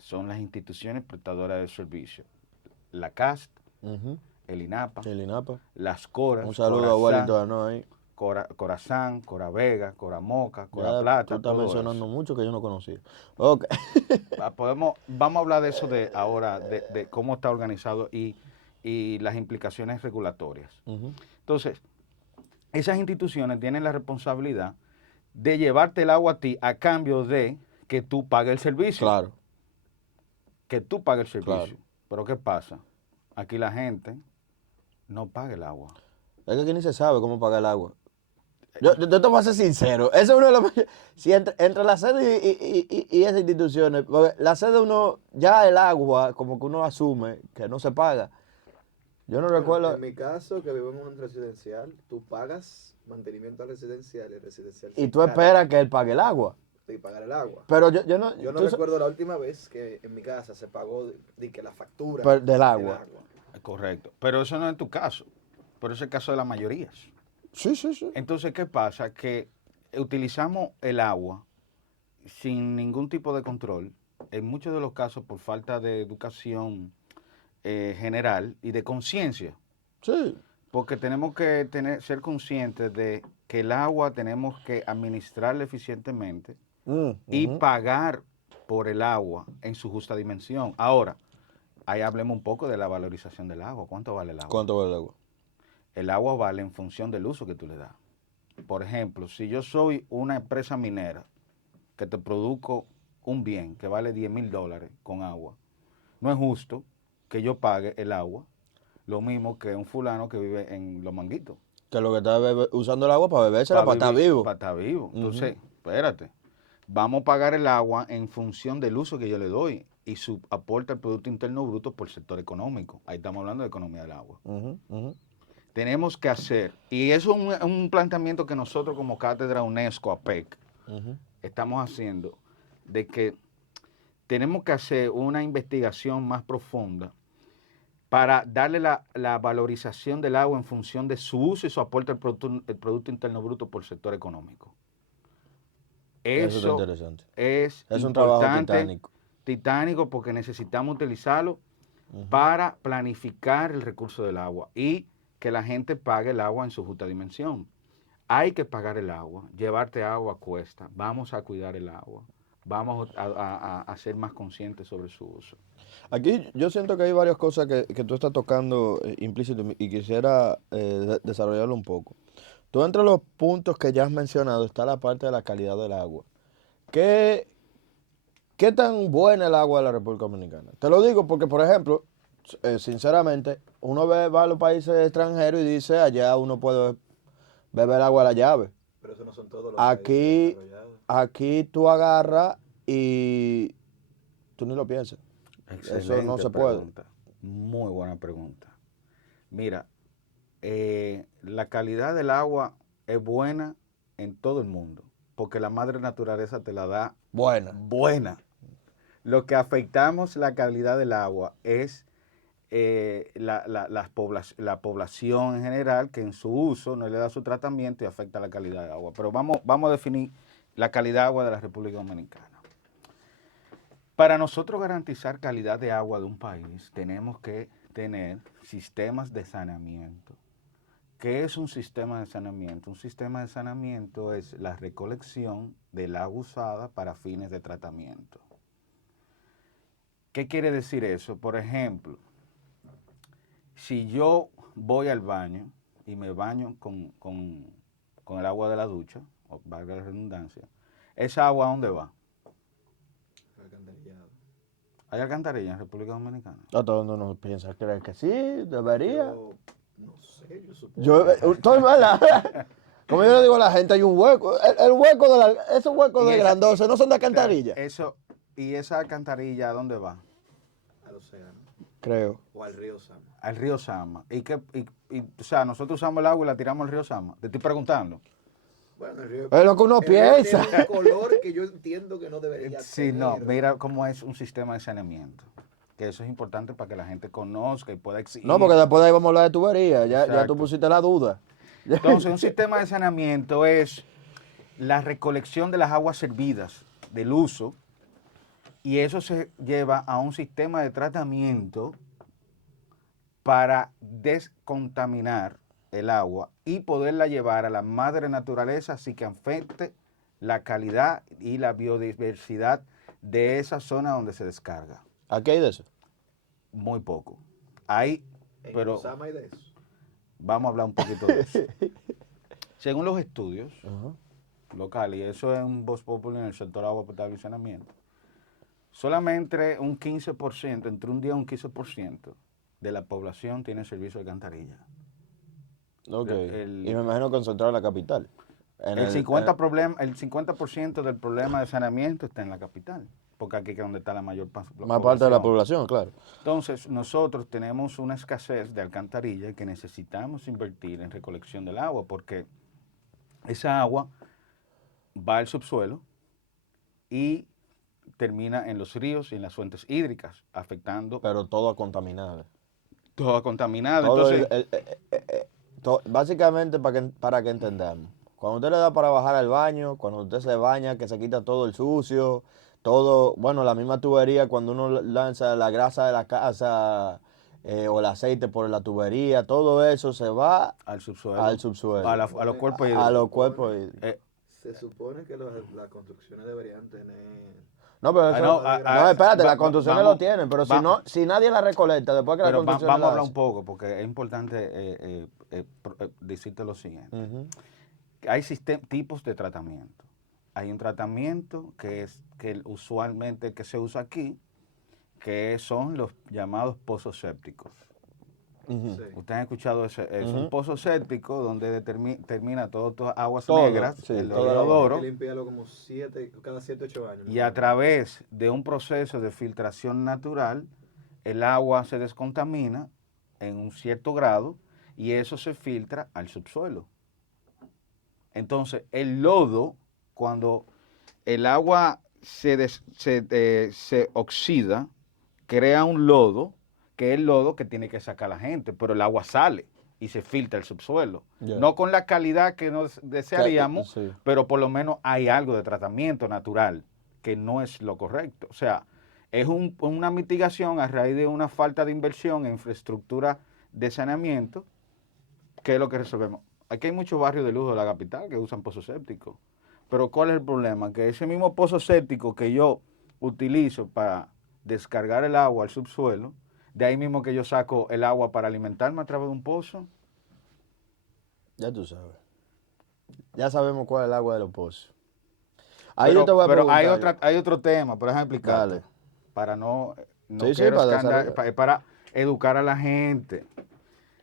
Son las instituciones prestadoras de servicio. La CAST, Ujú. el INAPA, El INAPA. las CORAS, Un saludo a Wellington Arnold ahí. Corazán, Cora Vega, Cora Moca, Cora Ya Plata, tú estás todo mencionando eso. mucho que yo no conocía. Ok. Vamos a hablar de eso de ahora, de cómo está organizado y las implicaciones regulatorias. Ujú. Entonces, esas instituciones tienen la responsabilidad de llevarte el agua a ti a cambio de que tú pagues el servicio. Claro. Que tú pagues el servicio. Claro. Pero ¿qué pasa? Aquí la gente no paga el agua. Es que aquí ni se sabe cómo pagar el agua. Yo te voy a ser sincero. Eso es uno de los mayores. Si entre la sede y esas instituciones, porque la sede uno, ya el agua, como que uno asume que no se paga. Yo no Bueno, recuerdo. en mi caso, que vivo en un residencial, tú pagas mantenimiento residencial y el residencial Y se tú encarga esperas que él pague el agua. de pagar el agua. Pero yo no. Yo no tú recuerdo la última vez que en mi casa se pagó de que la factura Del agua. Correcto. Pero eso no es tu caso. Pero es el caso de la mayoría. Sí. Entonces, ¿qué pasa? Que utilizamos el agua sin ningún tipo de control, en muchos de los casos por falta de educación general y de conciencia. Sí. Porque tenemos que ser conscientes de que el agua tenemos que administrarla eficientemente y Ujú. pagar por el agua en su justa dimensión. Ahora, ahí hablemos un poco de la valorización del agua. ¿Cuánto vale el agua? ¿Cuánto vale el agua? El agua vale en función del uso que tú le das. Por ejemplo, si yo soy una empresa minera que te produzco un bien que vale $10,000 con agua, no es justo que yo pague el agua lo mismo que un fulano que vive en Los Manguitos. Que lo que está usando el agua para bebérsela, para estar vivo. Para estar vivo. Entonces, espérate, vamos a pagar el agua en función del uso que yo le doy y su aporte al Producto Interno Bruto por sector económico. Ahí estamos hablando de economía del agua. Tenemos que hacer, y eso es un planteamiento que nosotros como Cátedra UNESCO, APEC, estamos haciendo, de que tenemos que hacer una investigación más profunda para darle la valorización del agua en función de su uso y su aporte al Producto Interno Bruto por sector económico. Eso está interesante. Es un trabajo titánico porque necesitamos utilizarlo para planificar el recurso del agua y que la gente pague el agua en su justa dimensión. Hay que pagar el agua, llevarte agua cuesta, vamos a cuidar el agua, vamos a ser más conscientes sobre su uso. Aquí yo siento que hay varias cosas que tú estás tocando implícito y quisiera desarrollarlo un poco. Tú entre los puntos que ya has mencionado está la parte de la calidad del agua. ¿Qué tan buena es el agua de la República Dominicana? Te lo digo porque, por ejemplo, sinceramente, uno va a los países extranjeros y dice, allá uno puede beber agua de la llave. Pero eso no son todos los países desarrollados. Aquí tú agarras y tú ni lo piensas. Excelente eso no se puede. Muy buena pregunta. Mira, la calidad del agua es buena en todo el mundo, porque la madre naturaleza te la da buena. Lo que afectamos la calidad del agua es la población en general, que en su uso no le da su tratamiento y afecta la calidad del agua. Pero vamos a definir la calidad de agua de la República Dominicana. Para nosotros garantizar calidad de agua de un país, tenemos que tener sistemas de saneamiento. ¿Qué es un sistema de saneamiento? Un sistema de saneamiento es la recolección del agua usada para fines de tratamiento. ¿Qué quiere decir eso? Por ejemplo, si yo voy al baño y me baño con el agua de la ducha, o valga la redundancia, ¿esa agua a dónde va? Alcantarillado. ¿Hay alcantarilla en República Dominicana? ¿A todo el mundo piensa? ¿Crees que sí? ¿Debería? Yo no sé, yo supongo. Estoy mala. Como yo le digo a la gente, hay un hueco. El hueco esos huecos de Grandose no son de alcantarilla. ¿Y esa alcantarilla a dónde va? Al océano. Creo. O al río Sama. Al río Sama. O sea, nosotros usamos el agua y la tiramos al río Sama. Te estoy preguntando. Bueno, el río Es lo que uno piensa. tiene un color que yo entiendo que no debería Sí, tener. no, mira cómo es un sistema de saneamiento. Que eso es importante para que la gente conozca y pueda exigir. No, porque después de ahí vamos a hablar de tubería. Ya Exacto. tú pusiste la duda. Entonces, un sistema de saneamiento es la recolección de las aguas servidas del uso y eso se lleva a un sistema de tratamiento para descontaminar el agua y poderla llevar a la madre naturaleza sin que afecte la calidad y la biodiversidad de esa zona donde se descarga. ¿Aquí hay de eso? Muy poco. Hay, pero Sama hay de eso. vamos a hablar un poquito de eso. Según los estudios locales, y eso es un voz popular en el sector agua potable y saneamiento, solamente un 15%, entre un 10 y un 15% de la población tiene servicio de alcantarilla. Ok. Y me imagino concentrado en la capital. El 50% del problema de saneamiento está en la capital, porque aquí es donde está la mayor población. Más parte de la población, claro. Entonces, nosotros tenemos una escasez de alcantarilla que necesitamos invertir en recolección del agua, porque esa agua va al subsuelo y termina en los ríos y en las fuentes hídricas, afectando. Pero todo contaminado. Todo contaminado. Todo Entonces, básicamente, para que entendamos, cuando usted le da para bajar al baño, cuando usted se baña, que se quita todo el sucio, todo, bueno, la misma tubería, cuando uno lanza la grasa de la casa o el aceite por la tubería, todo eso se va al subsuelo. a los cuerpos hídricos. A los cuerpos hídricos. Se supone que las construcciones deberían tener No, pero Ah, eso, no, no, espérate, va- las construcciones vamos- lo tienen, pero va- si no, si nadie la recolecta después que la Pero construcción vamos a la hablar un hace. poco, porque es importante decirte lo siguiente. Ujú. Hay tipos de tratamiento. Hay un tratamiento que es usualmente que se usa aquí, que son los llamados pozos sépticos. Ujú. Sí. Ustedes han escuchado ese, es un Ujú. pozo séptico donde termina todo, aguas Todo, negras, sí, el toda la agua. Hay inodoro, que limpiarlo como cada 7, 8 años. y a través de un proceso de filtración natural, el agua se descontamina en un cierto grado y eso se filtra al subsuelo. Entonces, el lodo, cuando el agua se oxida, crea un lodo, que es el lodo que tiene que sacar la gente, pero el agua sale y se filtra al subsuelo. Ya. No con la calidad que nos desearíamos, Sí. pero por lo menos hay algo de tratamiento natural, que no es lo correcto. O sea, es una mitigación a raíz de una falta de inversión en infraestructura de saneamiento, que es lo que resolvemos. Aquí hay muchos barrios de lujo de la capital que usan pozos sépticos. Pero ¿cuál es el problema? Que ese mismo pozo séptico que yo utilizo para descargar el agua al subsuelo, de ahí mismo que yo saco el agua para alimentarme a través de un pozo. Ya tú sabes. Ya sabemos cuál es el agua de los pozos. Ahí yo te voy a Pero preguntar. hay otro tema, pero déjame explicarte. Dale. Para no Sí, quiero para escandar, desarrollar. para educar a la gente.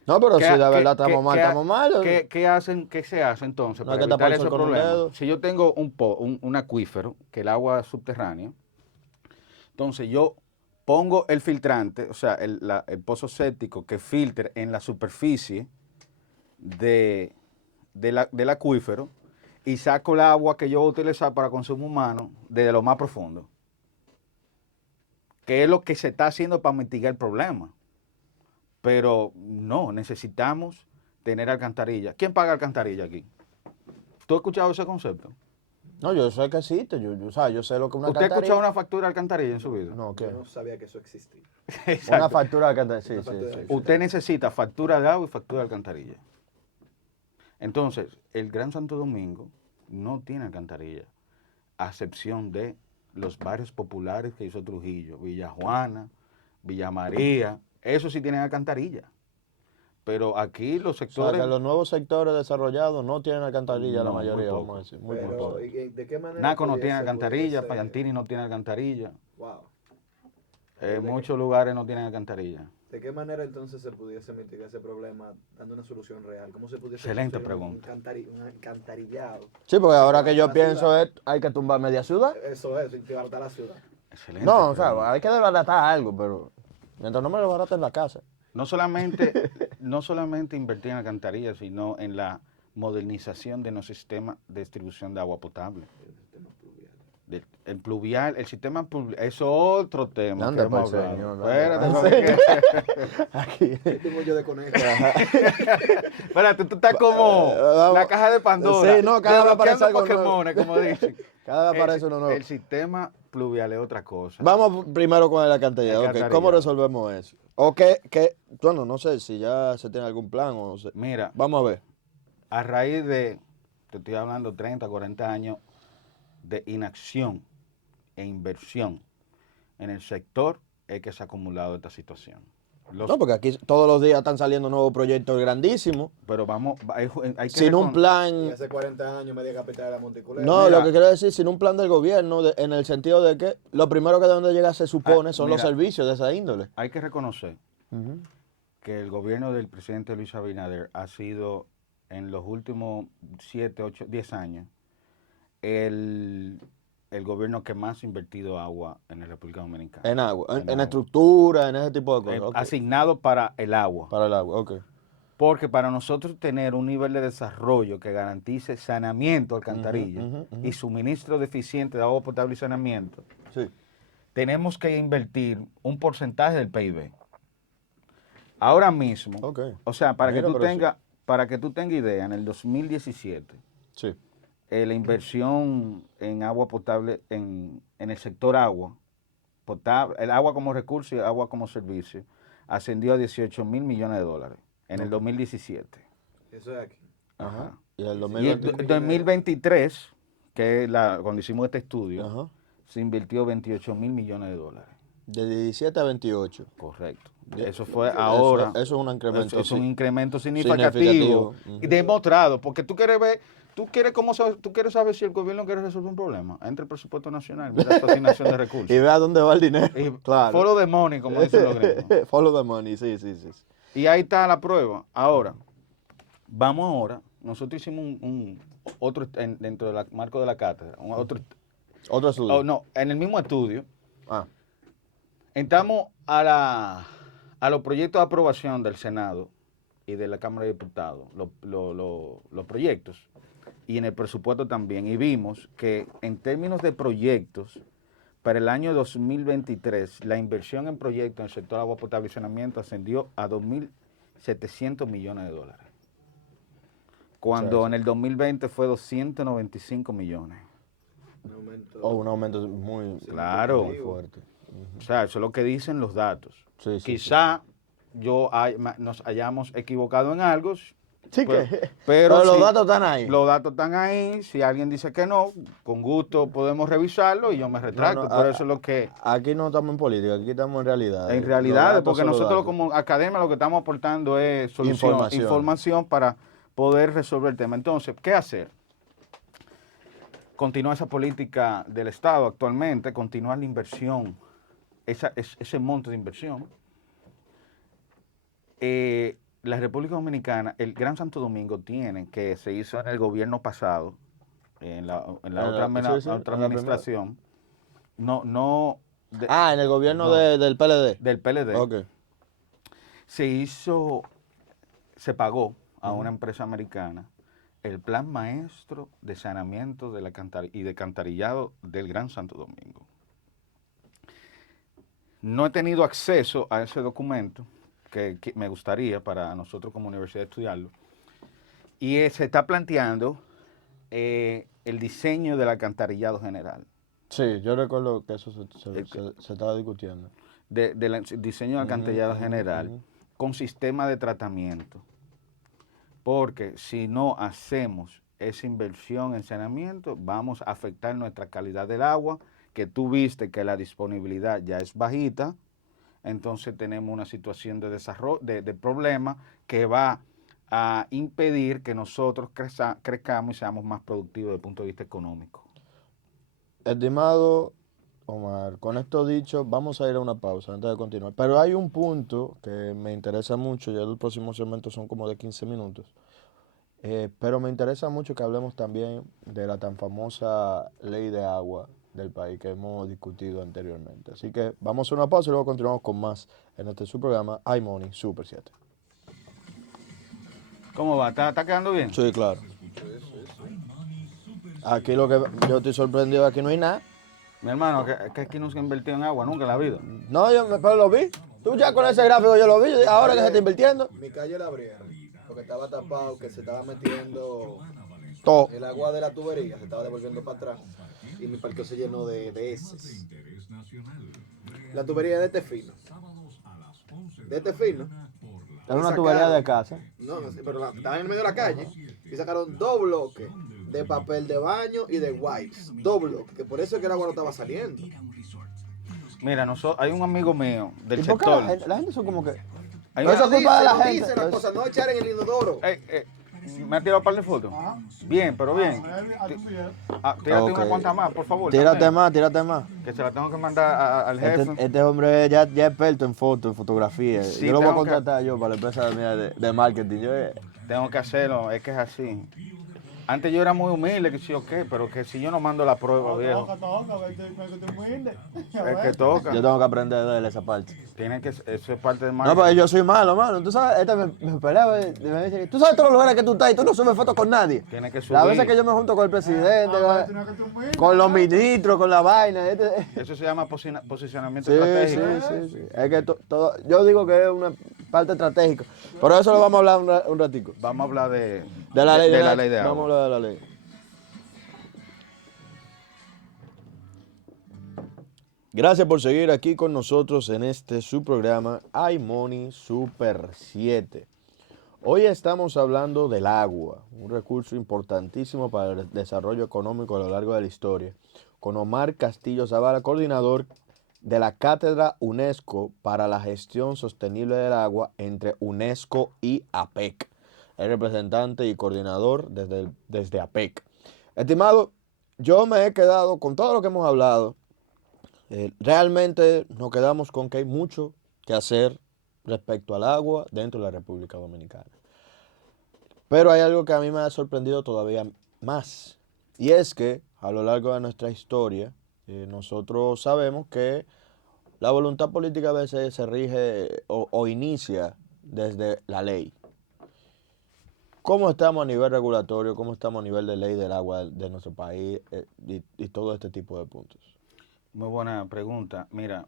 No, pero ¿Qué si ha- de qué- verdad qué- estamos mal, qué ha- estamos mal. ¿Qué se hace entonces No hay para que evitar tapar el sol ese con un problema? dedo. Si yo tengo un acuífero, que el agua es subterránea, entonces yo pongo el filtrante, o sea, el pozo séptico que filtre en la superficie del acuífero y saco el agua que yo voy a utilizar para consumo humano desde lo más profundo, que es lo que se está haciendo para mitigar el problema. Pero no, necesitamos tener alcantarilla. ¿Quién paga alcantarilla aquí? ¿Tú has escuchado ese concepto? No, yo sé que existe. O sea, yo sé lo que es una ¿Usted ha alcantarilla. escuchado una factura de alcantarilla en su vida? No, ¿qué? Yo no sabía que eso existía. Una Exacto. factura de alcantarilla. Sí, Una sí, factura sí. de- Usted necesita factura de agua y factura de alcantarilla. Entonces, el Gran Santo Domingo no tiene alcantarilla, a excepción de los barrios populares que hizo Trujillo, Villa Juana, Villa María, esos sí tienen alcantarilla. Pero aquí los O sea, sectores... que los nuevos sectores desarrollados no tienen alcantarilla, la No, muy mayoría, poco. vamos a decir. Muy Pero, poco. ¿de qué manera? Naco no tiene pudiese- alcantarilla, pudiese- Payantini no tiene alcantarilla, Wow. ¿De muchos lugares no tienen alcantarilla. ¿De qué manera entonces se pudiese mitigar ese problema dando una solución real? ¿Cómo se pudiese Excelente conseguir pregunta. un alcantarillado? Sí, porque ahora que yo La pienso ciudad. es, hay que tumbar media ciudad. Eso es, desbaratar la ciudad. Excelente No, o pregunta. sea, hay que desbaratar algo, pero mientras no me lo baraten en la casa. No solamente invertir en alcantarillas, sino en la modernización de nuestro sistema de distribución de agua potable. El sistema pluvial, eso es otro tema. Anda que hemos pa'l hablado. señor, Espérate, anda ¿sabes pa'l qué? Aquí. ¿Qué tengo yo de conejo? Espérate, tú estás como vamos. la caja de Pandora. Sí, no, cada vez aparece desbloqueando algo nuevo. Pokémones, como dicen. Cada vez aparece uno nuevo. El sistema pluvial es otra cosa. Vamos primero con el alcantarillado. Ok, Alcantarillado. ¿cómo resolvemos eso? O bueno, no sé si ya se tiene algún plan o no sé. Mira, Vamos a ver. a raíz de, te estoy hablando, 30, 40 años de inacción e inversión en el sector, es que se ha acumulado esta situación. No, porque aquí todos los días están saliendo nuevos proyectos grandísimos. Pero vamos, hay que Sin un Y plan. hace 40 años media capital de la Monticulebra. No, Mira. lo que quiero decir, sin un plan del gobierno, en el sentido de que lo primero que deben de llegar se supone son los mira. servicios de esa índole. Hay que reconocer que el gobierno del presidente Luis Abinader ha sido, en los últimos 7, 8, 10 años, el gobierno que más ha invertido agua en la República Dominicana. En agua, en agua. estructura, en ese tipo de cosas. Ok. Asignado para el agua. Para el agua, ok. Porque para nosotros tener un nivel de desarrollo que garantice saneamiento alcantarilla y suministro deficiente de agua potable y saneamiento, Sí. tenemos que invertir un porcentaje del PIB. Ahora mismo, Ok. o sea, para Mira, que tú pero sí. tengas idea, en el 2017, Sí. la inversión en agua potable, en el sector agua, potable, el agua como recurso y agua como servicio, ascendió a 18 mil millones de dólares en el 2017. Eso es aquí. Ajá. Y el Y el 2020. 2023, que es cuando hicimos este estudio, Ajá. se invirtió 28 mil millones de dólares. De 17 a 28. Correcto. Ya, Eso fue ahora. Eso es un incremento. Es un sí, incremento significativo. Y demostrado, porque tú quieres ver, tú quieres saber si el gobierno quiere resolver un problema. Entra el presupuesto nacional, mira la asignación de recursos. Y vea dónde va el dinero. Y claro. follow the money, como dicen los gringos. Follow the money, sí. Y ahí está la prueba. Ahora, nosotros hicimos otro dentro del marco de la cátedra, Otro estudio. no, en el mismo estudio, Ah, entramos a los proyectos de aprobación del Senado y de la Cámara de Diputados, los proyectos, y en el presupuesto también, y vimos que en términos de proyectos, para el año 2023, la inversión en proyectos en el sector agua potable y saneamiento ascendió a 2.700 millones de dólares, cuando Sí. en el 2020 fue 295 millones. un aumento muy, Claro. muy fuerte. O sea, eso es lo que dicen los datos. Sí, Quizá nos hayamos equivocado en algo, Sí pero, que. pero los si datos están ahí. los datos están ahí. Si alguien dice que no, con gusto podemos revisarlo y yo me retracto. Por eso es lo que, Aquí no estamos en política, aquí estamos en realidad. en realidad, porque nosotros como academia lo que estamos aportando es información para poder resolver el tema. Entonces, ¿qué hacer? Continuar esa política del Estado actualmente, continuar la inversión, ese monto de inversión. La República Dominicana, el Gran Santo Domingo tiene, que se hizo en el gobierno pasado, en la otra administración, en el gobierno del PLD. del PLD, Ok. se pagó a una empresa americana el plan maestro de saneamiento y de alcantarillado del Gran Santo Domingo. No he tenido acceso a ese documento, que me gustaría para nosotros como universidad estudiarlo, y se está planteando el diseño del alcantarillado general. Sí, yo recuerdo que eso se estaba discutiendo. Del diseño del alcantarillado general con sistema de tratamiento. Porque si no hacemos esa inversión en saneamiento, vamos a afectar nuestra calidad del agua, que tú viste que la disponibilidad ya es bajita, entonces tenemos una situación de desarrollo, de problema que va a impedir que nosotros crezcamos y seamos más productivos desde el punto de vista económico. Estimado Omar, con esto dicho, vamos a ir a una pausa antes de continuar. Pero hay un punto que me interesa mucho, ya los próximos segmentos son como de 15 minutos, pero me interesa mucho que hablemos también de la tan famosa ley de agua del país que hemos discutido anteriormente. Así que vamos a una pausa y luego continuamos con más en este su programa iMoney Super 7. ¿Cómo va? ¿Está quedando bien? Sí, claro. Aquí lo que yo estoy sorprendido, aquí no hay nada. Mi hermano, que aquí no se ha invertido en agua nunca en la vida. No, pero lo vi. Tú ya con ese gráfico yo lo vi, ahora que se está invirtiendo. Mi calle la abrieron, porque estaba tapado, que se estaba metiendo Todo. el agua de la tubería, se estaba devolviendo para atrás. Y mi parqueo se llenó de heces. La tubería de este fino. De este fino. Era una tubería de casa. No, pero estaba en el medio de la calle y sacaron 2 bloques de papel de baño y de wipes. 2 bloques, que por eso es que el agua no estaba saliendo. Mira, hay un amigo mío del ¿Y por qué sector. la gente son como que... Hay Pero eso es culpa de la Dice gente. la cosa, no echar en el inodoro. ¿Me ha tirado un par de fotos? Bien, pero bien. Tírate Ok. una cuanta más, por favor. Tírate también, más. Que se la tengo que mandar al jefe. Este hombre ya es experto en fotos, en fotografía. Sí, yo lo voy a tengo que- contratar yo para la empresa mía de marketing. Tengo que hacerlo, es que es así. Antes yo era muy humilde, que sí, ok, pero que si yo no mando la prueba, viejo, es que toca. Yo tengo que aprender de él esa parte. Tiene que, eso es parte del No, marketing. porque yo soy malo, mano. Tú sabes, me pelea, me dice, tú sabes todos los lugares que tú estás y tú no subes fotos con nadie. Tiene que subir. Las veces que yo me junto con el presidente, con los ministros, con la vaina. Eso se llama posicionamiento Sí, estratégico. sí. Es que todo, yo digo que es una parte estratégica. Pero eso lo vamos a hablar un ratico. Vamos a hablar de La ley de Vamos a agua. hablar de la ley. Gracias por seguir aquí con nosotros en este su programa iMoney Super 7. Hoy estamos hablando del agua, un recurso importantísimo para el desarrollo económico a lo largo de la historia, con Omar Castillo Zavala, coordinador de la Cátedra UNESCO para la Gestión Sostenible del Agua entre UNESCO y APEC. El representante y coordinador desde APEC. Estimado, yo me he quedado con todo lo que hemos hablado. Realmente nos quedamos con que hay mucho que hacer respecto al agua dentro de la República Dominicana. Pero hay algo que a mí me ha sorprendido todavía más. Y es que a lo largo de nuestra historia, nosotros sabemos que la voluntad política a veces se rige o inicia desde la ley. ¿Cómo estamos a nivel regulatorio? ¿Cómo estamos a nivel de ley del agua de nuestro país? Y todo este tipo de puntos. Muy buena pregunta. Mira,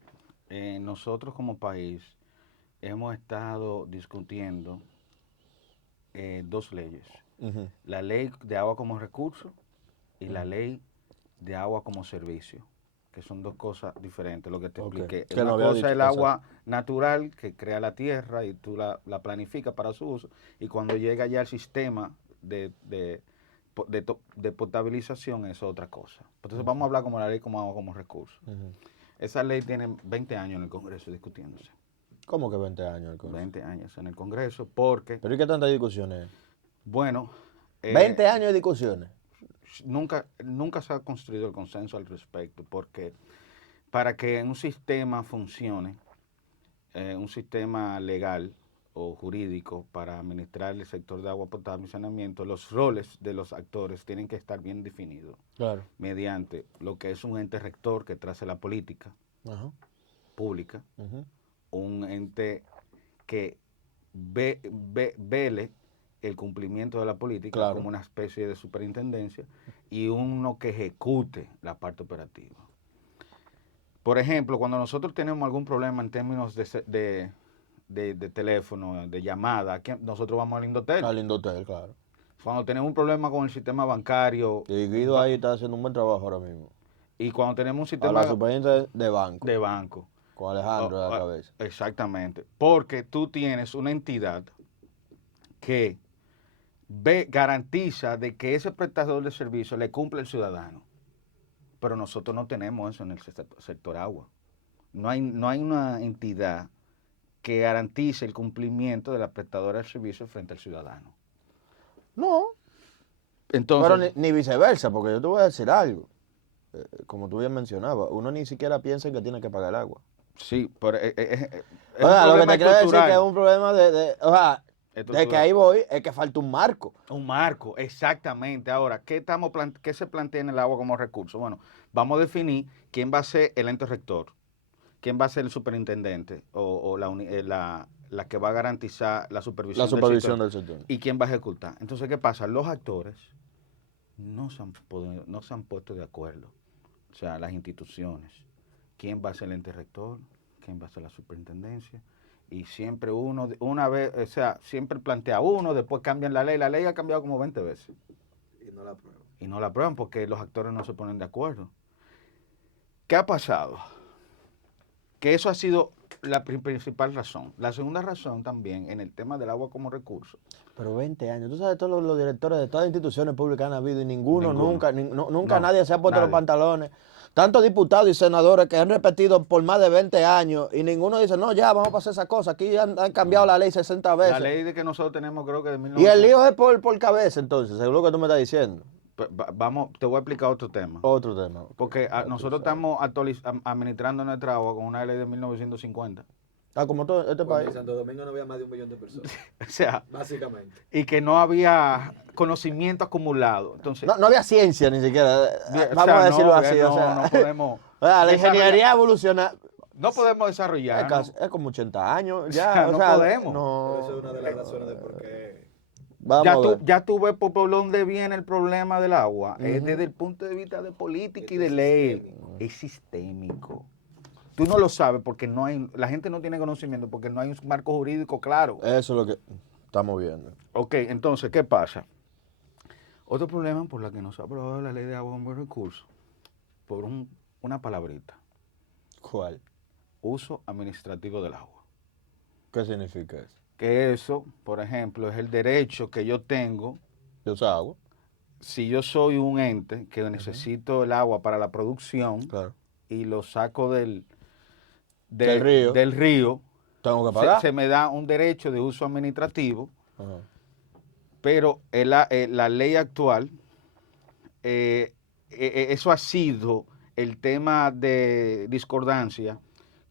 nosotros como país hemos estado discutiendo dos leyes. Ujú. La ley de agua como recurso y la ley de agua como servicio, que son dos cosas diferentes, lo que te Ok. expliqué. Que Una no había cosa dicho, es el agua natural que crea la tierra y tú la planificas para su uso, y cuando llega ya el sistema de potabilización es otra cosa. Entonces vamos a hablar como la ley como agua como recurso. Ujú. Esa ley tiene 20 años en el Congreso discutiéndose. ¿Cómo que 20 años? El Congreso? 20 años en el Congreso porque, ¿Pero y qué tantas discusiones? bueno, 20 años de discusiones. nunca se ha construido el consenso al respecto, porque para que un sistema funcione, un sistema legal o jurídico para administrar el sector de agua potable y saneamiento, los roles de los actores tienen que estar bien definidos Claro. mediante lo que es un ente rector que trace la política Ajá. pública, Ujú. un ente que vele el cumplimiento de la política Claro. como una especie de superintendencia, y uno que ejecute la parte operativa. Por ejemplo, cuando nosotros tenemos algún problema en términos de teléfono, de llamada, nosotros vamos al Indotel. Al Indotel, claro. Cuando tenemos un problema con el sistema bancario, Y Guido ahí está haciendo un buen trabajo ahora mismo. y cuando tenemos un A la sistema superintendencia de banco, de banco, con Alejandro a la cabeza. exactamente, porque tú tienes una entidad que garantiza de que ese prestador de servicio le cumple al ciudadano. Pero nosotros no tenemos eso en el sector agua. No hay una entidad que garantice el cumplimiento de la prestadora de servicio frente al ciudadano. No, Entonces, pero ni viceversa, porque yo te voy a decir algo. Como tú bien mencionabas, uno ni siquiera piensa en que tiene que pagar el agua. sí, pero es O un sea, lo que problema te quiero decir estructural. que es un problema o sea, de que Estructural. ahí voy, es que falta un marco. Un marco, exactamente. Ahora, ¿qué se plantea en el agua como recurso? Bueno, vamos a definir quién va a ser el ente rector, quién va a ser el superintendente o la que va a garantizar la supervisión, La supervisión del del sector. sector, y quién va a ejecutar. Entonces, ¿qué pasa? Los actores no se han puesto de acuerdo. O sea, las instituciones. ¿Quién va a ser el ente rector? ¿Quién va a ser la superintendencia? Y siempre una vez, o sea, siempre plantea uno, después cambian la ley. La ley ha cambiado como 20 veces. Y no la apruebo. Y no la aprueban porque los actores no se ponen de acuerdo. ¿Qué ha pasado? Que eso ha sido la principal razón. La segunda razón también en el tema del agua como recurso. Pero 20 años. Tú sabes, todos los directores de todas las instituciones públicas han habido y ninguno. Nunca No, nadie se ha puesto nadie. los pantalones. Tantos diputados y senadores que han repetido por más de 20 años y ninguno dice, no, ya, vamos a pasar esa cosa. Aquí han cambiado la ley 60 veces. La ley de que nosotros tenemos, creo que de Y 1900. el lío es por cabeza, entonces, según lo que tú me estás diciendo. Vamos, te voy a explicar otro tema. Otro tema. Porque Ya tú nosotros sabes. estamos administrando nuestra agua con una ley de 1950. Ah, como todo este Cuando país. en Santo Domingo no había más de 1 millón de personas, O sea, básicamente. y que no había conocimiento acumulado. Entonces, No había ciencia ni siquiera. o Vamos sea, a decirlo no, así. o sea, no podemos o sea, la desarrollar- ingeniería evoluciona. no podemos desarrollar. Es como 80 años. O Ya, sea, o no sea, podemos. Pero eso No. es una de las razones de por qué. Vamos a ver. Ya tú ves por dónde viene el problema del agua. Es Ujú. desde el punto de vista de política y Esto de es ley. sistémico. Es sistémico. Tú no lo sabes porque la gente no tiene conocimiento porque no hay un marco jurídico claro. Eso es lo que estamos viendo. Ok, entonces, ¿qué pasa? Otro problema por la que no se ha aprobado la ley de agua como recurso, por una palabrita, ¿Cuál? uso administrativo del agua. ¿Qué significa eso? Que eso, por ejemplo, es el derecho que yo tengo ¿De usar agua? si yo soy un ente que necesito el agua para la producción Claro. y lo saco Del río. del río, Tengo que pagar. se me da un derecho de uso administrativo, Ajá. pero la ley actual, eso ha sido el tema de discordancia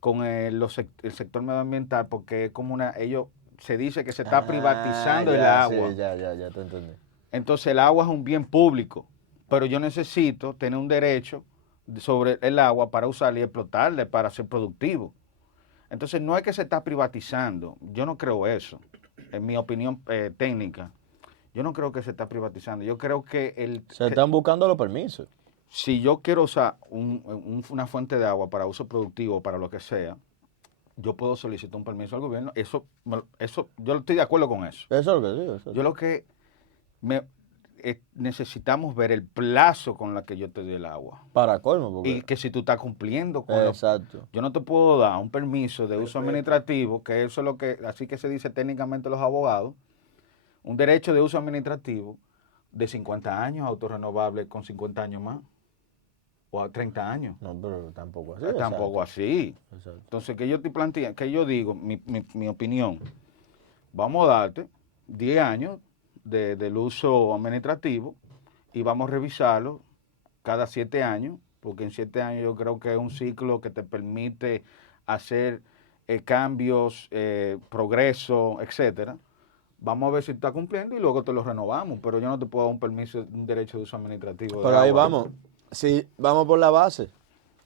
con el sector medioambiental, porque es como ellos se dice que se está privatizando el ya, agua. Sí, ya te entendí. Entonces el agua es un bien público, pero yo necesito tener un derecho sobre el agua para usarla y explotarla, para ser productivo. Entonces no es que se está privatizando, yo no creo eso, en mi opinión técnica. Yo no creo que se está privatizando, yo creo que Se están buscando los permisos. si yo quiero usar una fuente de agua para uso productivo, para lo que sea, yo puedo solicitar un permiso al gobierno. Eso yo estoy de acuerdo con eso. Eso es lo que digo. Yo lo que necesitamos ver el plazo con la que yo te doy el agua. Para colmo, porque... Y que si tú estás cumpliendo con Exacto. yo no te puedo dar un permiso de uso administrativo, que eso es lo que, así que se dice técnicamente los abogados, un derecho de uso administrativo de 50 años, autorrenovable con 50 años más, o a 30 años. No, pero tampoco así. Tampoco así. Exacto. Entonces, que yo te planteé, que yo digo, mi opinión, vamos a darte 10 años del uso administrativo y vamos a revisarlo cada 7 años, porque en 7 años yo creo que es un ciclo que te permite hacer cambios, progreso, etcétera. Vamos a ver si está cumpliendo y luego te lo renovamos, pero yo no te puedo dar un permiso, un derecho de uso administrativo. Pero ahí vamos. Si vamos por la base.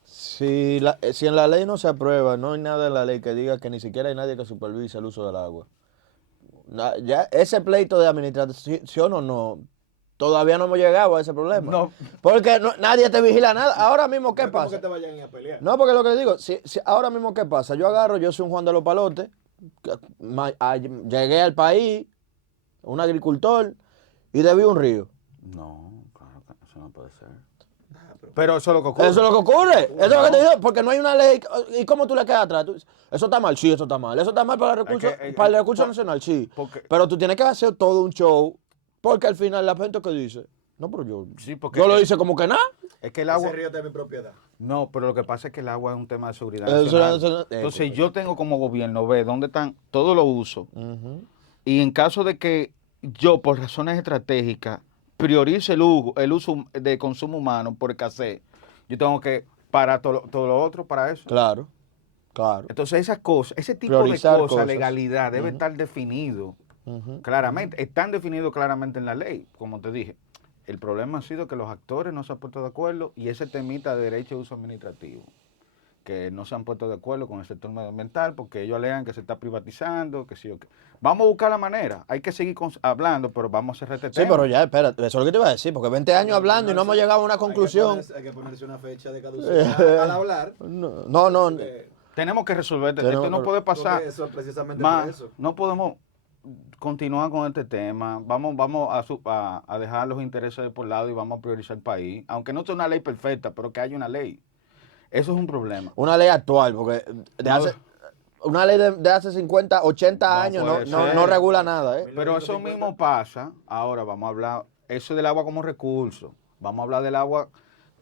Si en la ley no se aprueba, no hay nada en la ley que diga que ni siquiera hay nadie que supervise el uso del agua. Ya ese pleito de administración o no, todavía no hemos llegado a ese problema. No. Porque nadie te vigila nada. Ahora mismo, ¿qué No es como pasa? que te vayan a pelear. No, porque lo que le digo, si ahora mismo, ¿qué pasa? Yo soy un Juan de los Palotes, llegué al país, un agricultor, y debí un río. No, claro que eso no puede ser. Pero eso es lo que ocurre. Eso es lo que ocurre. Eso es lo que te digo, porque no hay una ley. ¿Y cómo tú le quedas atrás? Eso está mal, sí, eso está mal. Eso está mal para el recurso nacional, sí. Pero tú tienes que hacer todo un show, porque al final la gente que dice, no, pero yo lo hice como que nada. Es que el agua... Ese río está en mi propiedad. No, pero lo que pasa es que el agua es un tema de seguridad Eso nacional. es Entonces yo tengo como gobierno ver dónde están todos los usos. Y en caso de que yo, por razones estratégicas, priorice el uso de consumo humano por escasez, yo tengo que parar todo lo otro para eso. Claro. Entonces esas cosas, ese tipo Priorizar de cosas, cosas. legalidad, debe estar definido claramente. Están definidos claramente en la ley, como te dije. El problema ha sido que los actores no se han puesto de acuerdo y ese temita de derecho de uso administrativo, que no se han puesto de acuerdo con el sector medioambiental porque ellos alegan que se está privatizando, que sí o qué. Vamos a buscar la manera, hay que seguir hablando, pero vamos a cerrar este tema. Sí, pero ya, espérate, eso es lo que te iba a decir, porque 20 años hablando y no hemos llegado a una conclusión. Hay que ponerse una fecha de caducidad al hablar. No. Tenemos que resolver esto, no puede pasar. Eso, precisamente más, por eso. no podemos continuar con este tema, vamos a dejar los intereses por lado y vamos a priorizar el país, aunque no sea una ley perfecta, pero que haya una ley. Eso es un problema. Una ley actual, porque una ley de hace 50, 80 años no regula nada. Pero eso mismo pasa, ahora vamos a hablar, eso del agua como recurso, vamos a hablar del agua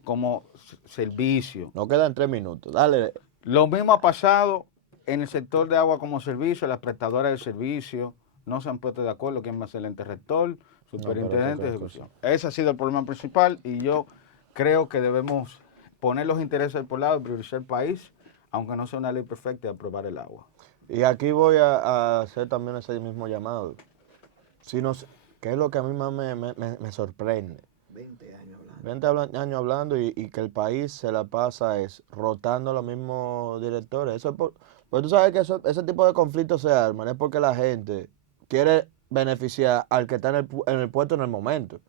como servicio. No quedan 3 minutos, dale. Lo mismo ha pasado en el sector de agua como servicio, las prestadoras de servicio no se han puesto de acuerdo quién va a ser el ente rector, superintendente de ejecución. Ese ha sido el problema principal y yo creo que debemos poner los intereses por lado y priorizar el país, aunque no sea una ley perfecta, y aprobar el agua. Y aquí voy a hacer también ese mismo llamado. ¿Qué es lo que a mí más me sorprende? 20 años hablando. 20 años hablando y que el país se la pasa rotando los mismos directores. Eso pues tú sabes que ese tipo de conflictos se arman, es porque la gente quiere beneficiar al que está en el puesto en el momento.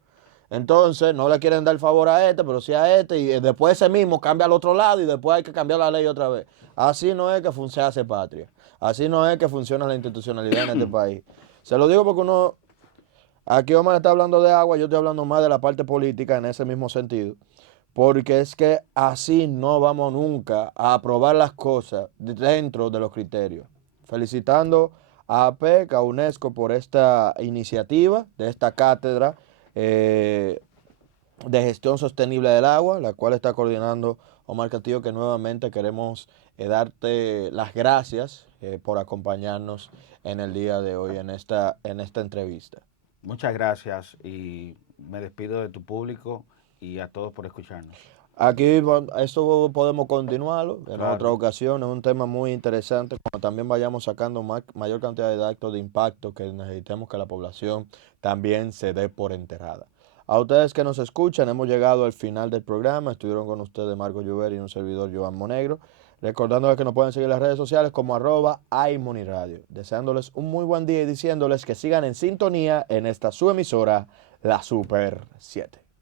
Entonces, no le quieren dar favor a este, pero sí a este, y después ese mismo cambia al otro lado y después hay que cambiar la ley otra vez. Así no es que se hace patria. Así no es que funciona la institucionalidad en este país. Se lo digo porque aquí Omar está hablando de agua, yo estoy hablando más de la parte política en ese mismo sentido. Porque es que así no vamos nunca a aprobar las cosas dentro de los criterios. Felicitando a APEC, a UNESCO por esta iniciativa de esta cátedra de Gestión Sostenible del Agua, la cual está coordinando Omar Castillo, que nuevamente queremos darte las gracias por acompañarnos en el día de hoy en esta entrevista. Muchas gracias y me despido de tu público y a todos por escucharnos. Aquí esto podemos continuarlo en Claro. otra ocasión, es un tema muy interesante, cuando también vayamos sacando mayor cantidad de datos de impacto que necesitemos que la población también se dé por enterada. A ustedes que nos escuchan, hemos llegado al final del programa, estuvieron con ustedes Marco Lluver y un servidor Joan Monegro, recordándoles que nos pueden seguir en las redes sociales como @iMoneyRadio, deseándoles un muy buen día y diciéndoles que sigan en sintonía en esta su emisora, la Super 7.